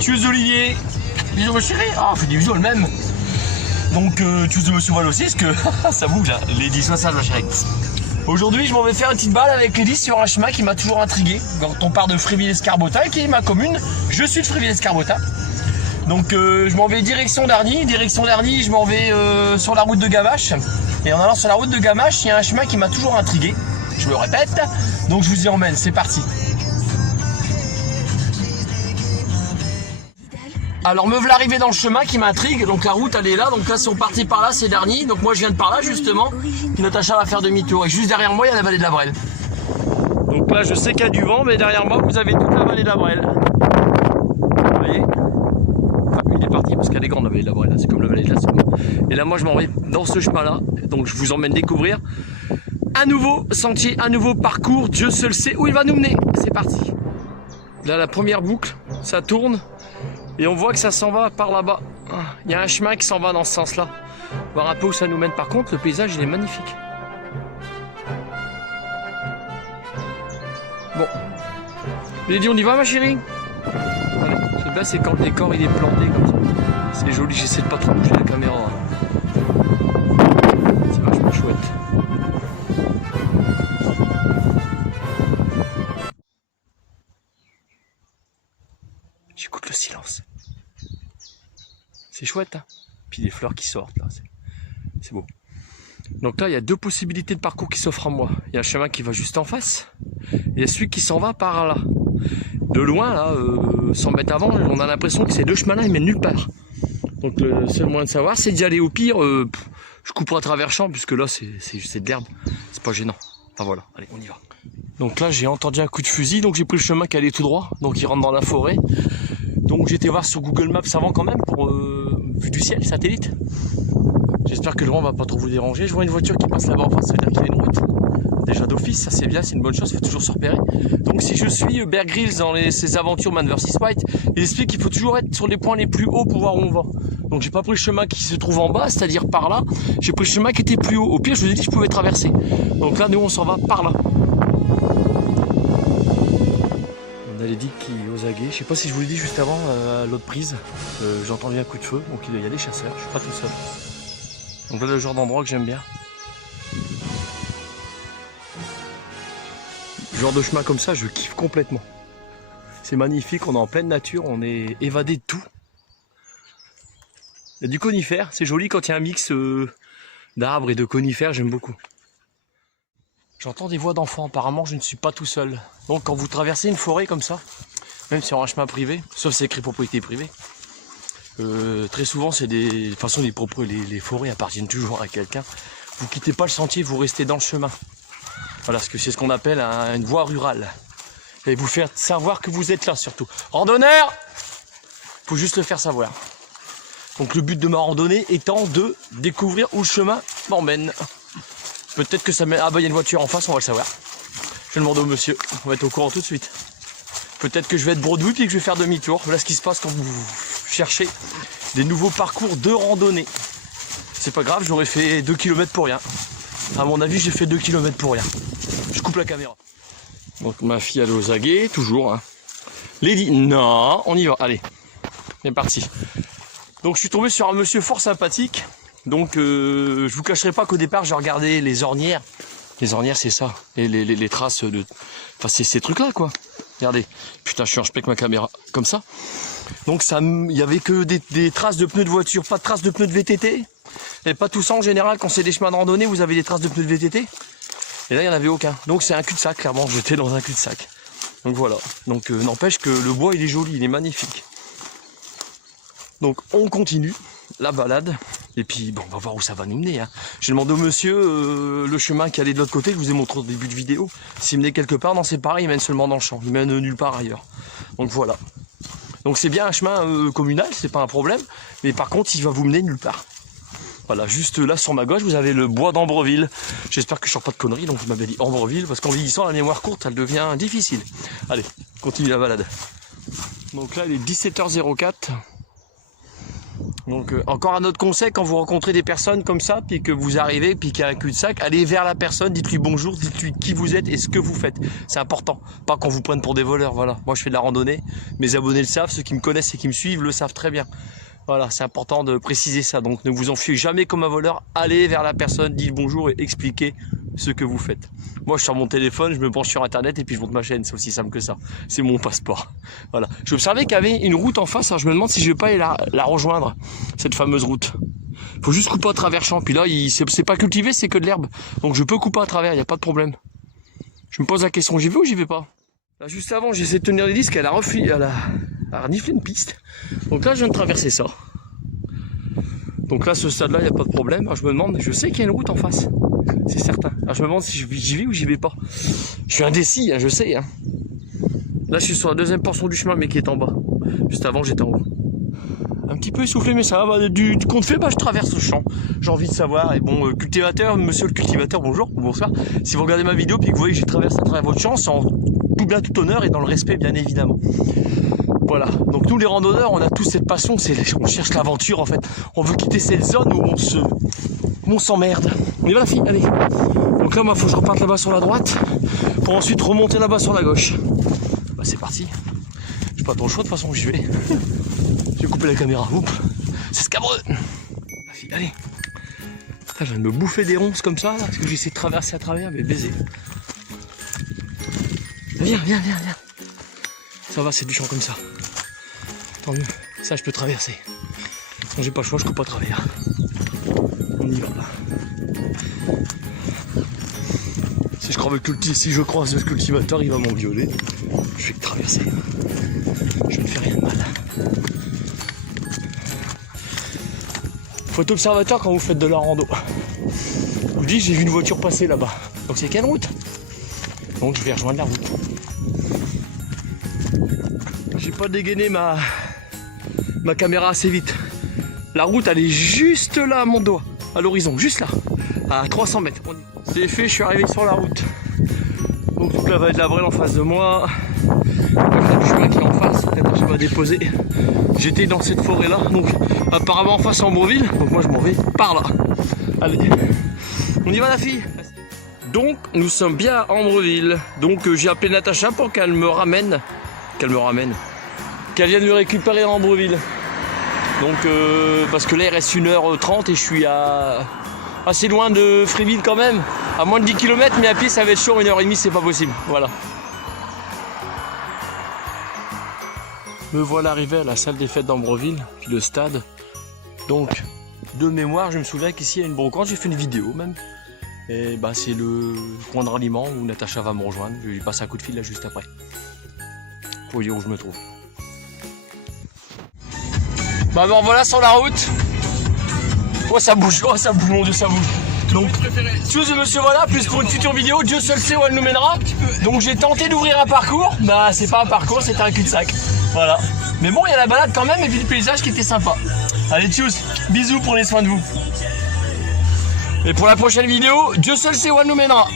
Tchuss Olivier. Bisous ma chérie. Ah, on fait des bisous elle-même. Donc tchuss de monsieur Val aussi, parce que ça bouge là. Lady, sois sage ma chérie. Aujourd'hui, je m'en vais faire une petite balle avec Lady sur un chemin qui m'a toujours intrigué. Quand on part de Fréville-Escarbotta, qui est ma commune, je suis de Fréville-Escarbotta. Donc je m'en vais direction d'Arny. Direction d'Arny, je m'en vais sur la route de Gamache. Et en allant sur la route de Gamache, il y a un chemin qui m'a toujours intrigué. Je me répète. Donc je vous y emmène, c'est parti. Alors me voilà arrivé dans le chemin qui m'intrigue, donc la route elle est là, donc là si on partit par là c'est Darny, donc moi je viens de par là justement, puis Natacha va faire demi-tour, et juste derrière moi il y a la vallée de la Brelle. Donc là je sais qu'il y a du vent, mais derrière moi vous avez toute la vallée de la Brelle. Vous voyez, enfin il est parti parce qu'elle est grande la vallée de la Brelle, c'est comme la vallée de la Somme. Et là moi je m'en vais dans ce chemin là, donc je vous emmène découvrir un nouveau sentier, un nouveau parcours, Dieu seul sait où il va nous mener, c'est parti. Là la première boucle, ça tourne. Et on voit que ça s'en va par là-bas. Il y a un chemin qui s'en va dans ce sens-là. Voir un peu où ça nous mène. Par contre, le paysage, il est magnifique. Bon. Lady, on y va, ma chérie? Allez, c'est bien, c'est quand le décor, il est planté comme ça. C'est joli, j'essaie de pas trop bouger la caméra. C'est vachement chouette. J'écoute le silence. C'est chouette, hein. Puis des fleurs qui sortent là, c'est beau. Donc là, il y a deux possibilités de parcours qui s'offrent à moi. Il y a un chemin qui va juste en face, et il y a celui qui s'en va par là. De loin, là, 100 mètres avant, on a l'impression que ces deux chemins-là, ils mènent nulle part. Donc le seul moyen de savoir, c'est d'y aller. Au pire, je couperai à travers champ, puisque là, c'est de l'herbe. C'est pas gênant. Enfin voilà, allez, on y va. Donc là, j'ai entendu un coup de fusil, donc j'ai pris le chemin qui allait tout droit. Donc il rentre dans la forêt. Donc j'ai été voir sur Google Maps avant quand même, pour vue du ciel, satellite. J'espère que le vent va pas trop vous déranger. Je vois une voiture qui passe là-bas en face, ça veut dire qu'il y a une route. Déjà d'office, ça c'est bien, c'est une bonne chose, il faut toujours se repérer. Donc si je suis Bear Grylls dans ses aventures Man vs White, il explique qu'il faut toujours être sur les points les plus hauts pour voir où on va. Donc j'ai pas pris le chemin qui se trouve en bas, c'est-à-dire par là, j'ai pris le chemin qui était plus haut. Au pire, je vous ai dit que je pouvais traverser. Donc là, nous on s'en va par là. On a les digues qui aux aguets. Je sais pas si je vous l'ai dit juste avant à l'autre prise. J'ai entendu un coup de feu, donc il y a des chasseurs, je suis pas tout seul. Donc voilà le genre d'endroit que j'aime bien. Le genre de chemin comme ça, je kiffe complètement. C'est magnifique, on est en pleine nature, on est évadé de tout. Il y a du conifère, c'est joli quand il y a un mix d'arbres et de conifères, j'aime beaucoup. J'entends des voix d'enfants, apparemment je ne suis pas tout seul. Donc quand vous traversez une forêt comme ça, même sur un chemin privé, sauf c'est écrit propriété privée, très souvent c'est des... De toute façon les forêts appartiennent toujours à quelqu'un. Vous quittez pas le sentier, vous restez dans le chemin. Voilà, parce que c'est ce qu'on appelle une voie rurale. Et vous faire savoir que vous êtes là surtout. Randonneur, faut juste le faire savoir. Donc le but de ma randonnée étant de découvrir où le chemin m'emmène. Peut-être que ça mène... Ah bah il y a une voiture en face, on va le savoir. Je vais demander au monsieur, on va être au courant tout de suite. Peut-être que je vais être bredouille et que je vais faire demi-tour. Voilà ce qui se passe quand vous cherchez des nouveaux parcours de randonnée. C'est pas grave, j'aurais fait 2 km pour rien. À mon avis, j'ai fait 2 km pour rien. Je coupe la caméra. Donc ma fille elle est aux aguets, toujours. Hein. Lady, non, on y va, allez. C'est parti. Donc je suis tombé sur un monsieur fort sympathique. Donc je vous cacherai pas qu'au départ j'ai regardé les ornières. Les ornières c'est ça, et les traces de... Enfin c'est ces trucs là quoi. Regardez, putain je suis avec ma caméra comme ça. Donc ça, il y avait que des traces de pneus de voiture, pas de traces de pneus de VTT. Et pas tout ça en général, quand c'est des chemins de randonnée vous avez des traces de pneus de VTT. Et là il n'y en avait aucun. Donc c'est un cul-de-sac clairement, j'étais dans un cul-de-sac. Donc voilà, donc n'empêche que le bois il est joli, il est magnifique. Donc on continue la balade. Et puis bon, on va voir où ça va nous mener. Hein. J'ai demandé au monsieur le chemin qui allait de l'autre côté, que je vous ai montré au début de vidéo. S'il menait quelque part, non c'est pareil, il mène seulement dans le champ. Il mène nulle part ailleurs. Donc voilà. Donc c'est bien un chemin communal, c'est pas un problème. Mais par contre, il va vous mener nulle part. Voilà, juste là sur ma gauche, vous avez le bois d'Ambreville. J'espère que je ne sors pas de conneries, donc je m'avais dit Ambreville, parce qu'en vieillissant, la mémoire courte, elle devient difficile. Allez, continue la balade. Donc là, il est 17h04. Donc encore un autre conseil, quand vous rencontrez des personnes comme ça, puis que vous arrivez, puis qu'il y a un cul-de-sac, allez vers la personne, dites-lui bonjour, dites-lui qui vous êtes et ce que vous faites. C'est important, pas qu'on vous prenne pour des voleurs, voilà. Moi je fais de la randonnée, mes abonnés le savent, ceux qui me connaissent et qui me suivent le savent très bien. Voilà, c'est important de préciser ça, donc ne vous enfuez jamais comme un voleur, allez vers la personne, dites bonjour et expliquez ce que vous faites. Moi je sors mon téléphone, je me branche sur internet et puis je monte ma chaîne, c'est aussi simple que ça. C'est mon passeport. Voilà. Je observais qu'il y avait une route en face, alors je me demande si je vais pas aller la rejoindre, cette fameuse route. Faut juste couper à travers champ, puis là c'est pas cultivé, c'est que de l'herbe. Donc je peux couper à travers, il n'y a pas de problème. Je me pose la question, j'y vais ou j'y vais pas? Là, juste avant, j'ai essayé de tenir les disques, elle a reniflé une piste. Donc là je viens de traverser ça. Donc là, ce stade-là, il n'y a pas de problème. Alors, je me demande, je sais qu'il y a une route en face. C'est certain. Alors, je me demande si j'y vais ou j'y vais pas. Je suis indécis, hein, je sais. Hein. Là, je suis sur la deuxième portion du chemin, mais qui est en bas. Juste avant, j'étais en haut. Un petit peu essoufflé, mais ça va. Du compte fait, je traverse le champ. J'ai envie de savoir. Et bon, cultivateur, monsieur le cultivateur, bonjour, bonsoir. Si vous regardez ma vidéo puis que vous voyez que j'ai traversé à travers votre champ, c'est en tout bien, tout honneur et dans le respect, bien évidemment. Voilà, donc nous les randonneurs, on a tous cette passion, on cherche l'aventure en fait. On veut quitter cette zone où on s'emmerde. On y va la fille, allez. Donc là, il faut que je reparte là-bas sur la droite, pour ensuite remonter là-bas sur la gauche. Bah c'est parti. J'ai pas trop le choix de toute façon, j'y vais. J'ai coupé la caméra, oups. C'est scabreux. La fille, allez. Putain, je viens de me bouffer des ronces comme ça, là, parce que j'essaie de traverser à travers, mais baiser. Viens, viens, viens, viens. Ça va, c'est du champ comme ça. Tant mieux, ça je peux traverser. Quand j'ai pas le choix, je coupe à travers. On y va. Si je croise le cultivateur, il va m'engueuler. Je fais que traverser. Je ne fais rien de mal. Faut être observateur quand vous faites de la rando. Je vous dis, j'ai vu une voiture passer là-bas. Donc c'est quelle route? Donc je vais rejoindre la route. J'ai pas dégainé ma caméra assez vite. La route elle est juste là à mon doigt, à l'horizon, juste là, à 300 mètres. C'est fait, je suis arrivé sur la route. Donc toute la vallée de la Brelle en face de moi. Le chemin qui est en face, je vais déposer. J'étais dans cette forêt là, donc apparemment en face à Ambreville, donc moi je m'en vais par là. Allez, on y va la fille. Donc nous sommes bien à Ambreville. Donc j'ai appelé Natacha pour qu'elle me ramène. Qu'elle vienne me récupérer à Ambreville. Donc parce que là il reste 1h30 et je suis assez loin de Fréville quand même. À moins de 10 km, mais à pied ça va être chaud, 1h30 c'est pas possible. Voilà. Me voilà arrivé à la salle des fêtes d'Ambreville, puis le stade. Donc de mémoire, je me souviens qu'ici il y a une brocante, j'ai fait une vidéo même. Et bah c'est le point de ralliement où Natacha va me rejoindre. Je vais lui passer un coup de fil là juste après. Pour vous dire où je me trouve. Bah bon voilà sur la route. Oh ça bouge, mon dieu ça bouge. Donc, chose de monsieur voilà, plus pour une future vidéo, Dieu seul sait où elle nous mènera. Donc j'ai tenté d'ouvrir un parcours, bah c'est pas un parcours, c'était un cul-de-sac. Voilà. Mais bon il y a la balade quand même et puis le paysage qui était sympa. Allez tchuss, bisous, prenez soin de vous. Et pour la prochaine vidéo, Dieu seul sait où elle nous mènera.